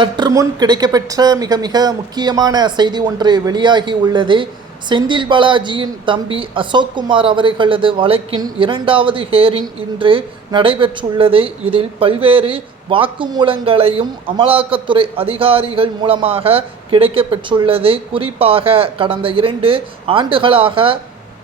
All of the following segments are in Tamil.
சற்று முன் கிடைக்கப்பெற்ற மிக மிக முக்கியமான செய்தி ஒன்று வெளியாகி உள்ளது. செந்தில் பாலாஜியின் தம்பி அசோக்குமார் அவர்களது வழக்கின் 2வது ஹியரிங் இன்று நடைபெற்றுள்ளது. இதில் பல்வேறு வாக்குமூலங்களையும் அமலாக்கத்துறை அதிகாரிகள் மூலமாக கிடைக்கப்பெற்றுள்ளது. குறிப்பாக கடந்த 2 ஆண்டுகளாக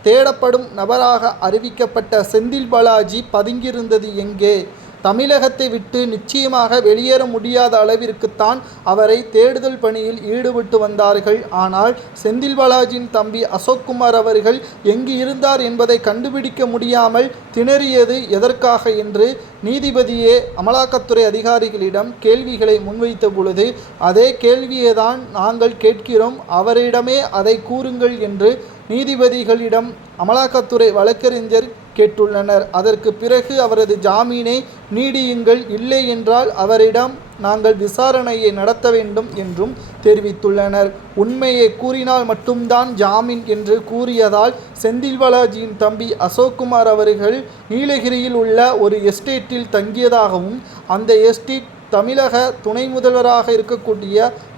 தேடப்படும் நபராக அறிவிக்கப்பட்ட செந்தில் பாலாஜி பதுங்கியிருந்தது எங்கே? தமிழகத்தை விட்டு நிச்சயமாக வெளியேற முடியாத அளவிற்குத்தான் அவரை தேடுதல் பணியில் ஈடுபட்டு வந்தார்கள். ஆனால் செந்தில் பாலாஜியின் தம்பி அசோக்குமார் அவர்கள் எங்கு இருந்தார் என்பதை கண்டுபிடிக்க முடியாமல் திணறியது எதற்காக என்று நீதிபதியே அமலாக்கத்துறை அதிகாரிகளிடம் கேள்விகளை முன்வைத்த பொழுது, அதே கேள்வியை தான் நாங்கள் கேட்கிறோம், அவரிடமே அதை கூறுங்கள் என்று நீதிபதிகளிடம் அமலாக்கத்துறை வழக்கறிஞர் கேட்டுள்ளனர். அதற்கு பிறகு அவரது ஜாமீனை நீடியுங்கள், இல்லை என்றால் அவரிடம் நாங்கள் விசாரணையை நடத்த வேண்டும் என்றும் தெரிவித்துள்ளனர். உண்மையை கூறினால் மட்டும்தான் ஜாமீன் என்று கூறியதால் செந்தில் பாலாஜியின் தம்பி அசோக்குமார் அவர்கள் நீலகிரியில் உள்ள ஒரு எஸ்டேட்டில் தங்கியதாகவும், அந்த எஸ்டேட் தமிழக துணை முதல்வராக இருக்கக்கூடிய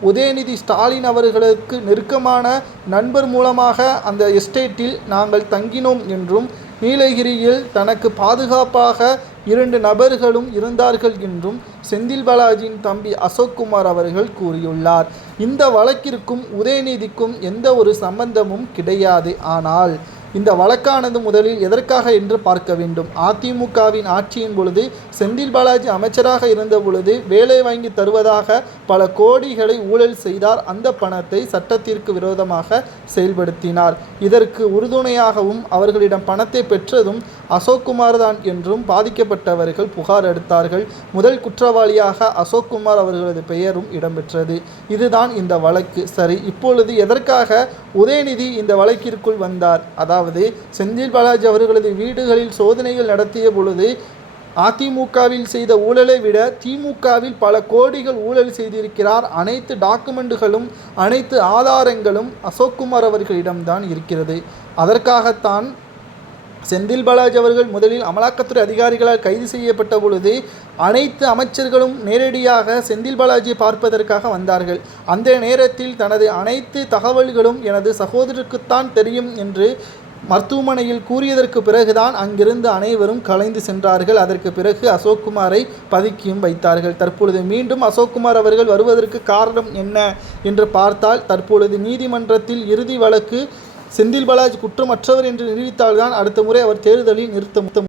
உதயநிதி ஸ்டாலின் அவர்களுக்கு நெருக்கமான நண்பர் மூலமாக அந்த எஸ்டேட்டில் நாங்கள் தங்கினோம் என்றும், நீலகிரியில் தனக்கு பாதுகாப்பாக 2 நபர்களும் இருந்தார்கள் என்றும் செந்தில் பாலாஜியின் தம்பி அசோக்குமார் அவர்கள் கூறியுள்ளார். இந்த வழக்கிற்கும் உதயநிதிக்கும் எந்த ஒரு சம்பந்தமும் கிடையாது. ஆனால் இந்த வழக்கானது முதலில் எதற்காக என்று பார்க்க வேண்டும். அதிமுகவின் ஆட்சியின் பொழுது செந்தில் பாலாஜி அமைச்சராக இருந்த பொழுது வேலை வாங்கி தருவதாக பல கோடிகளை ஊழல் செய்தார். அந்த பணத்தை சட்டத்திற்கு விரோதமாக செயல்படுத்தினார். இதற்கு உறுதுணையாகவும் அவர்களிடம் பணத்தை பெற்றதும் அசோக்குமார் தான் என்றும் பாதிக்கப்பட்டவர்கள் புகார் எடுத்தார்கள். முதல் குற்றவாளியாக அசோக்குமார் அவர்களது பெயரும் இடம்பெற்றது. இதுதான் இந்த வழக்கு. சரி, இப்பொழுது எதற்காக உதயநிதி இந்த வழக்கிற்குள் வந்தார்? அதாவது செந்தில் பாலாஜி அவர்களது வீடுகளில் சோதனைகள் நடத்திய பொழுது அதிமுகவில் செய்த ஊழலை விட திமுகவில் பல கோடிகள் ஊழல் செய்திருக்கிறார். அனைத்து டாக்குமெண்ட்டுகளும் அனைத்து ஆதாரங்களும் அசோக்குமார் அவர்களிடம்தான் இருக்கிறது. அதற்காகத்தான் செந்தில் பாலாஜி அவர்கள் முதலில் அமலாக்கத்துறை அதிகாரிகளால் கைது செய்யப்பட்ட பொழுது அனைத்து அமைச்சர்களும் நேரடியாக செந்தில் பாலாஜியை பார்ப்பதற்காக வந்தார்கள். அந்த நேரத்தில் தனது அனைத்து தகவல்களும் எனது சகோதரருக்குத்தான் தெரியும் என்று மருத்துவமனையில் கூறியதற்கு பிறகுதான் அங்கிருந்து அனைவரும் கலைந்து சென்றார்கள். அதற்கு பிறகு அசோக்குமாரை பதுக்கியும் வைத்தார்கள். தற்பொழுது மீண்டும் அசோக்குமார் அவர்கள் வருவதற்கு காரணம் என்ன என்று பார்த்தால், தற்பொழுது நீதிமன்றத்தில் இறுதி வழக்கு செந்தில் பாலாஜி குற்றமற்றவர் என்று நிரூபித்தால்தான் அடுத்த முறை அவர் தேர்தலில் நிறுத்த